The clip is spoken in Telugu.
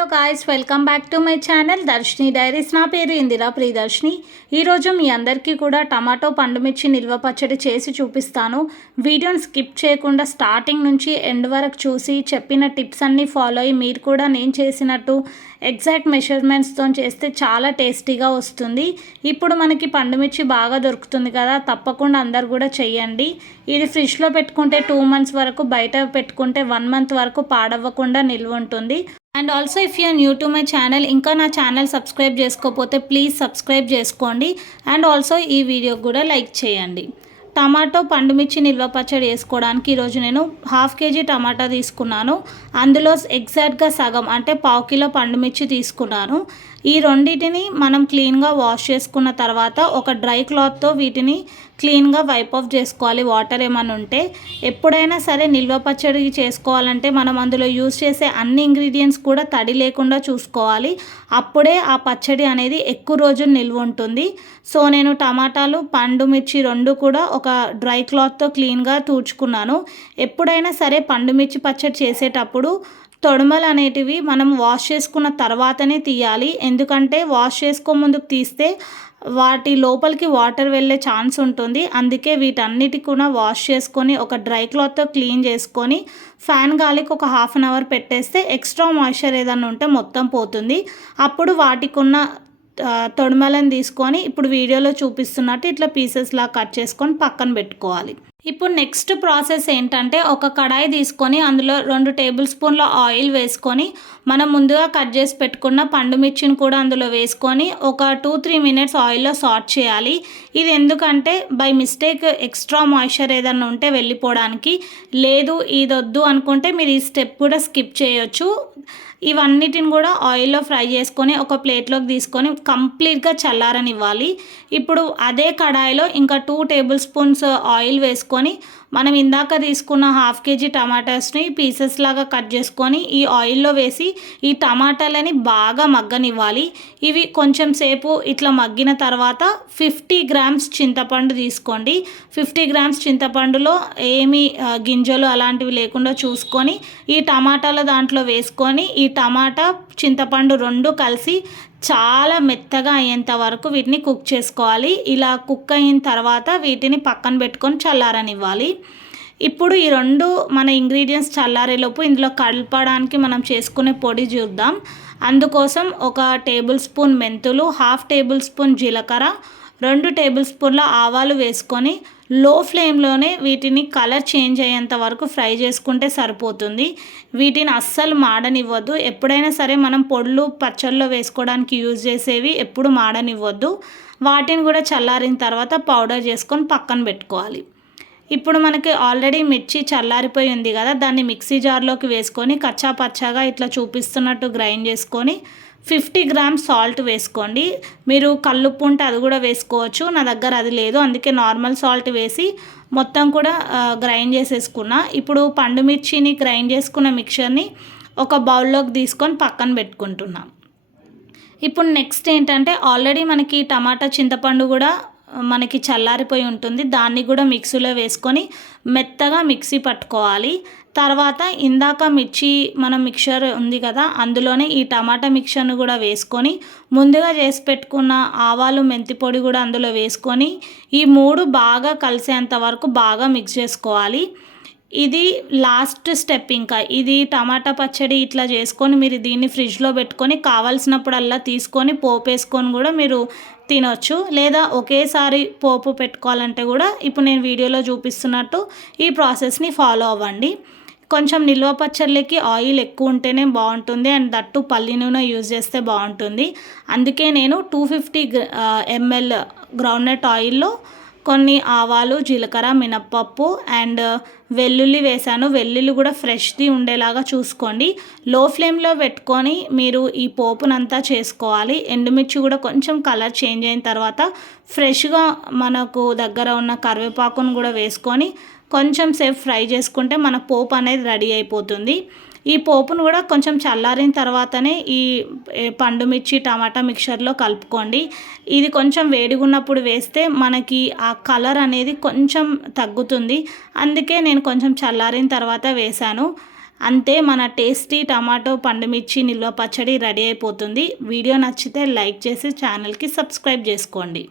Hello guys, welcome back to my channel Darshini diaries. నా పేరు ఇందిరా ప్రియదర్శిని. ఈరోజు మీ అందరికీ కూడా టమాటో పండుమిర్చి నిల్వ పచ్చడి చేసి చూపిస్తాను. వీడియోని స్కిప్ చేయకుండా స్టార్టింగ్ నుంచి ఎండ్ వరకు చూసి చెప్పిన టిప్స్ అన్నీ ఫాలో అయ్యి మీరు కూడా నేను చేసినట్టు ఎగ్జాక్ట్ మెషర్మెంట్స్తో చేస్తే చాలా టేస్టీగా వస్తుంది. ఇప్పుడు మనకి పండుమిర్చి బాగా దొరుకుతుంది కదా, తప్పకుండా అందరు కూడా చెయ్యండి. ఇది ఫ్రిడ్జ్లో పెట్టుకుంటే 2 months వరకు, బయట పెట్టుకుంటే 1 month వరకు పాడవ్వకుండా నిల్వ ఉంటుంది. And also if you are new to my channel, ఇంకా నా ఛానల్ సబ్స్క్రైబ్ చేసుకోకపోతే ప్లీజ్ సబ్స్క్రైబ్ చేసుకోండి. అండ్ ఆల్సో ఈ వీడియోకి కూడా లైక్ చేయండి. టమాటో పండుమిర్చి నిల్వ పచ్చడి వేసుకోవడానికి ఈరోజు నేను 1/2 kg టమాటా తీసుకున్నాను. అందులో ఎగ్జాక్ట్గా సగం అంటే 1/4 kg పండుమిర్చి తీసుకున్నాను. ఈ రెండింటిని మనం క్లీన్గా వాష్ చేసుకున్న తర్వాత ఒక డ్రై క్లాత్తో వీటిని క్లీన్గా వైప్ ఆఫ్ చేసుకోవాలి, వాటర్ ఏమైనా ఉంటే. ఎప్పుడైనా సరే నిల్వ పచ్చడి చేసుకోవాలంటే మనం అందులో యూజ్ చేసే అన్ని ఇంగ్రీడియంట్స్ కూడా తడి లేకుండా చూసుకోవాలి. అప్పుడే ఆ పచ్చడి అనేది ఎక్కువ రోజులు నిల్వ ఉంటుంది. సో నేను టమాటాలు, పండుమిర్చి రెండు కూడా ఒక డ్రై క్లాత్తో క్లీన్గా తుడుచుకున్నాను. ఎప్పుడైనా సరే పండుమిర్చి పచ్చడి చేసేటప్పుడు తొడుమలు అనేటివి మనం వాష్ చేసుకున్న తర్వాతనే తీయాలి. ఎందుకంటే వాష్ ముందుకు తీస్తే వాటి లోపలికి వాటర్ వెళ్ళే ఛాన్స్ ఉంటుంది. అందుకే వీటన్నిటి కూడా వాష్ చేసుకొని ఒక డ్రై క్లాత్తో క్లీన్ చేసుకొని ఫ్యాన్ గాలికి ఒక 1/2 hour పెట్టేస్తే ఎక్స్ట్రా మాయిశ్చర్ ఏదైనా ఉంటే మొత్తం పోతుంది. అప్పుడు వాటికి ఉన్న తొడుమలను తీసుకొని ఇప్పుడు వీడియోలో చూపిస్తున్నట్టు ఇట్లా పీసెస్లా కట్ చేసుకొని పక్కన పెట్టుకోవాలి. ఇప్పుడు నెక్స్ట్ ప్రాసెస్ ఏంటంటే ఒక కడాయి తీసుకొని అందులో 2 tablespoons స్పూన్ల ఆయిల్ వేసుకొని మనం ముందుగా కట్ చేసి పెట్టుకున్న పండుమిర్చిని కూడా అందులో వేసుకొని ఒక 2-3 minutes ఆయిల్లో సాట్ చేయాలి. ఇది ఎందుకంటే బై మిస్టేక్ ఎక్స్ట్రా మాయిశ్చర్ ఏదన్నా ఉంటే వెళ్ళిపోవడానికి. లేదు ఇది వద్దు అనుకుంటే మీరు ఈ స్టెప్ కూడా స్కిప్ చేయొచ్చు. ఇవన్నిటిని కూడా ఆయిల్లో ఫ్రై చేసుకొని ఒక ప్లేట్లోకి తీసుకొని కంప్లీట్గా చల్లారనివ్వాలి. ఇప్పుడు అదే కడాయిలో ఇంకా 2 tablespoons ఆయిల్ వేసుకొని మనం ఇందాక తీసుకున్న 1/2 kg టమాటాస్ని పీసెస్ లాగా కట్ చేసుకొని ఈ ఆయిల్లో వేసి ఈ టమాటాలని బాగా మగ్గనివ్వాలి. ఇవి కొంచెం సేపు ఇట్లా మగ్గిన తర్వాత 50 grams చింతపండు తీసుకోండి. 50 grams చింతపండులో ఏమి గింజలు అలాంటివి లేకుండా చూసుకొని ఈ టమాటాల దాంట్లో వేసుకొని ఈ టమాటా, చింతపండు రెండు కలిసి చాలా మెత్తగా అయ్యేంత వరకు వీటిని కుక్ చేసుకోవాలి. ఇలా కుక్ అయిన తర్వాత వీటిని పక్కన పెట్టుకొని చల్లారనివ్వాలి. ఇప్పుడు ఈ రెండు మన ఇంగ్రీడియంట్స్ చల్లారేలోపు ఇందులో కలపడానికి మనం చేసుకునే పొడి చూద్దాం. అందుకోసం ఒక tablespoon మెంతులు, 1/2 tablespoon జీలకర్ర, 2 tablespoons ఆవాలు వేసుకొని లో ఫ్లేమ్లోనే వీటిని కలర్ చేంజ్ అయ్యేంత వరకు ఫ్రై చేసుకుంటే సరిపోతుంది. వీటిని అస్సలు మాడనివ్వద్దు. ఎప్పుడైనా సరే మనం పొడులు పచ్చళ్ళలో వేసుకోవడానికి యూజ్ చేసేవి ఎప్పుడు మాడనివ్వద్దు. వాటిని కూడా చల్లారిన తర్వాత పౌడర్ చేసుకొని పక్కన పెట్టుకోవాలి. ఇప్పుడు మనకి ఆల్రెడీ మిర్చి చల్లారిపోయి ఉంది కదా, దాన్ని మిక్సీ జార్లోకి వేసుకొని కచ్చా పచ్చాగా ఇట్లా చూపిస్తున్నట్టు గ్రైండ్ చేసుకొని 50 grams సాల్ట్ వేసుకోండి. మీరు కల్లుప్పు ఉంటే అది కూడా వేసుకోవచ్చు. నా దగ్గర అది లేదు, అందుకే నార్మల్ సాల్ట్ వేసి మొత్తం కూడా గ్రైండ్ చేసేసుకున్నా. ఇప్పుడు పండుమిర్చిని గ్రైండ్ చేసుకున్న మిక్చర్ని ఒక బౌల్లోకి తీసుకొని పక్కన పెట్టుకుంటున్నాం. ఇప్పుడు నెక్స్ట్ ఏంటంటే ఆల్రెడీ మనకి టమాటా, చింతపండు కూడా మనకి చల్లారిపోయి ఉంటుంది. దాన్ని కూడా మిక్సీలో వేసుకొని మెత్తగా మిక్సీ పట్టుకోవాలి. తర్వాత ఇందాక మిర్చి మనం మిక్చర్ ఉంది కదా, అందులోనే ఈ టమాటా మిక్చర్ను కూడా వేసుకొని ముందుగా చేసి పెట్టుకున్న ఆవాలు, మెంతి పొడి కూడా అందులో వేసుకొని ఈ 3 బాగా కలిసేంత వరకు బాగా మిక్స్ చేసుకోవాలి. ఇది లాస్ట్ స్టెప్. ఇంకా ఇది టమాటా పచ్చడి ఇట్లా చేసుకొని మీరు దీన్ని ఫ్రిడ్జ్లో పెట్టుకొని కావాల్సినప్పుడల్లా తీసుకొని పోపు వేసుకొని కూడా మీరు తినొచ్చు. లేదా ఒకేసారి పోపు పెట్టుకోవాలంటే కూడా ఇప్పుడు నేను వీడియోలో చూపిస్తున్నట్టు ఈ ప్రాసెస్ని ఫాలో అవ్వండి. కొంచెం నిల్వ పచ్చళ్ళకి ఆయిల్ ఎక్కువ ఉంటేనే బాగుంటుంది. అండ్ దట్టు పల్లి నూనె యూజ్ చేస్తే బాగుంటుంది. అందుకే నేను 250 ml గ్రౌండ్నట్ ఆయిల్లో కొన్ని ఆవాలు, జీలకర్ర, మినప్పప్పు అండ్ వెల్లుల్లి వేసాను. వెల్లుల్లి కూడా ఫ్రెష్ది ఉండేలాగా చూసుకోండి. లో ఫ్లేమ్లో పెట్టుకొని మీరు ఈ పోపునంతా చేసుకోవాలి. ఎండుమిర్చి కూడా కొంచెం కలర్ చేంజ్ అయిన తర్వాత ఫ్రెష్గా మనకు దగ్గర ఉన్న కరివేపాకును కూడా వేసుకొని కొంచెం సేపు ఫ్రై చేసుకుంటే మన పోపు అనేది రెడీ అయిపోతుంది. ఈ పోపును కూడా కొంచెం చల్లారిన తర్వాతనే ఈ పండుమిర్చి, టమాటా మిక్చర్లో కలుపుకోండి. ఇది కొంచెం వేడిగా ఉన్నప్పుడు వేస్తే మనకి ఆ కలర్ అనేది కొంచెం తగ్గుతుంది. అందుకే నేను కొంచెం చల్లారిన తర్వాత వేశాను. అంతే, మన టేస్టీ టమాటో పండుమిర్చి నిల్వ పచ్చడి రెడీ అయిపోతుంది. వీడియో నచ్చితే లైక్ చేసి ఛానల్కి సబ్స్క్రైబ్ చేసుకోండి.